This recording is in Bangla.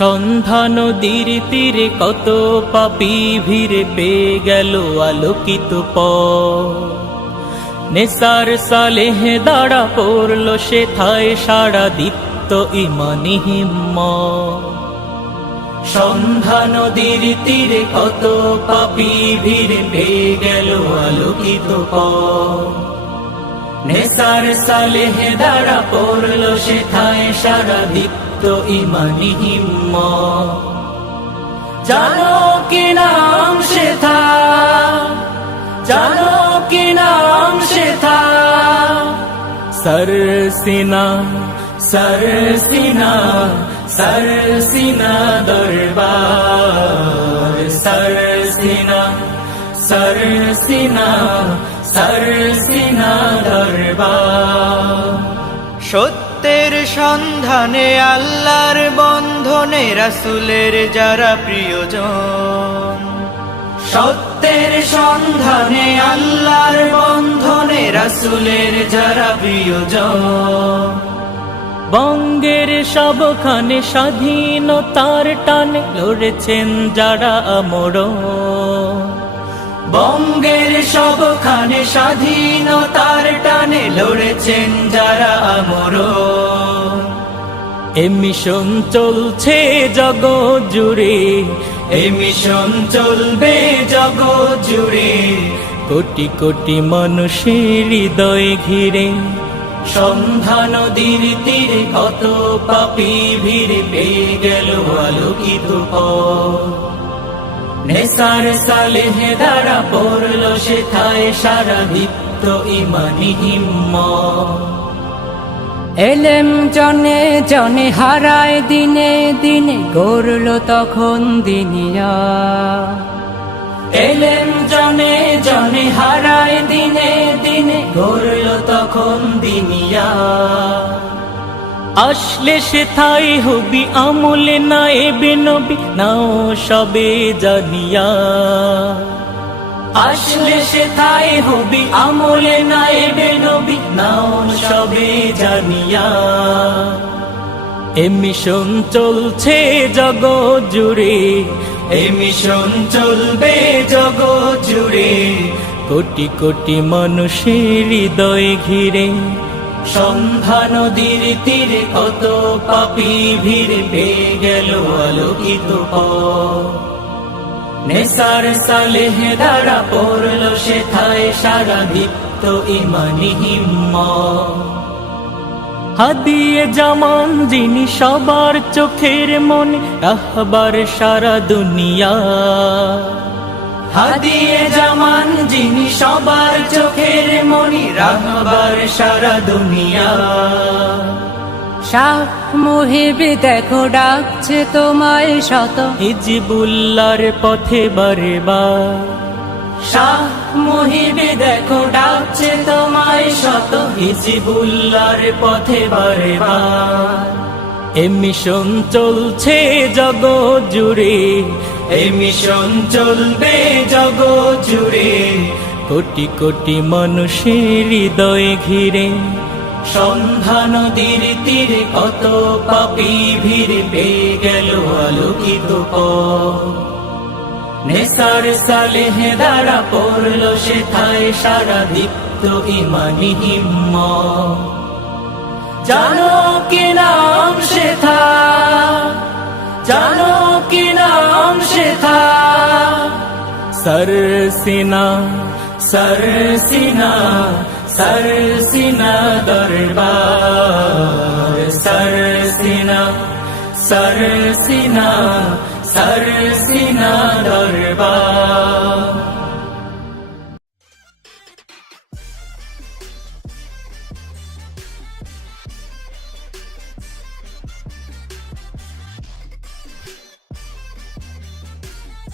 সন্ধ্যা নদীর তীরে কত পাপী ভিড়ে পেয়ে গেল আলোকিত পথ। নেসার সালেহ দাঁড়া পড়ল সেথায় সারা দীপ্ত ইমানি হিম্মত। সন্ধ্যা নদীর তীরে কত পাপী ভিড়ে পেয়ে গেল আলোকিত পথ। নেসার সালেহ দাঁড়া পড়ল সেথায় সারা দীপ্ত ইমানি হিম্মত। জানো কি নাম সেথা, জানো কি নাম সেথা, সরসিনা সরসিনা সরসিনা দরবার। সরসিনা সরসিনা সরসিনা দরবার। সত্যের সন্ধানে আল্লাহর বন্ধনে রাসূলের যারা প্রিয়জন। সত্যের সন্ধানে আল্লাহর বন্ধনে রাসূলের যারা প্রিয়জন। বঙ্গের সবখানে স্বাধীনতার টানে লড়েছেন যারা আমরণ। বঙ্গের সবখানে স্বাধীনতার টানে লড়েছেন যারা আমরণ। এ মিশন চলছে জগৎ জুড়ে, এ মিশন চলবে জগৎ জুড়ে, কোটি কোটি মানুষের হৃদয় ঘিরে। সন্ধ্যা নদীর তীরে কত পাপী ভিড়ে পেয়ে গেল আলোকিত পথ। নেসার সালেহ দাঁড়া পড়ল সেথায় সারা দীপ্ত ইমানি হিম্মত। এলেম জনে জনে হারায় দিনে দিনে গড়ল তখন দিনিয়া। এলেম জনে জনে হারায় দিনে দিনে গড়ল তখন দিনিয়া। আসলে সেথায় হবি আমলে নায়েবে নবী নাও সবে জানিয়া। আসলে সেথায় হবি আমলে নায়েবে নবী নাও সবে জানিয়া। এ মিশন চলছে জগৎ জুড়ে, এ মিশন চলবে জগৎ জুড়ে, কোটি কোটি মানুষের হৃদয় ঘিরে। সন্ধ্যা নদীর তীরে কত পাপী ভিড়ে পেয়ে গেল আলোকিত পথ। নেসার সালেহ দাঁড়া পড়ল সেথায় সারা দীপ্ত ইমানি হিম্মত। হাদিয়ে জামান যিনি সবার চোখের মনে রাহবার সারা দুনিয়া। হাদিয়ে জামান যিনি সবার চোখের মনি রাহবার সারা দুনিয়া। শাহ মুহিবি দেখো ডাকছে তোমায় শত, হিজবুল্লাহর পথে বারে বার। শাহ মুহিবি দেখো ডাকছে তোমায় শত, হিজবুল্লাহর পথে বারে বার। এ মিশন চলছে জগৎ জুড়ে, এ মিশন চলবে জগৎ জুড়ে, কোটি কোটি মানুষের হৃদয় ঘিরে। সন্ধ্যা নদীর তীরে কত পাপী ভিড়ে পেয়ে গেল আলোকিত পথ। নেসার সালেহ দাঁড়া পড়ল সেথায় সারা দীপ্ত ইমানি হিম্মত। জানো কি নাম সেথা, জানো কি নাম সেথা, সরসিনা সরসিনা সরসিনা দরবার। সরসিনা সরসিনা সরসিনা দরবার।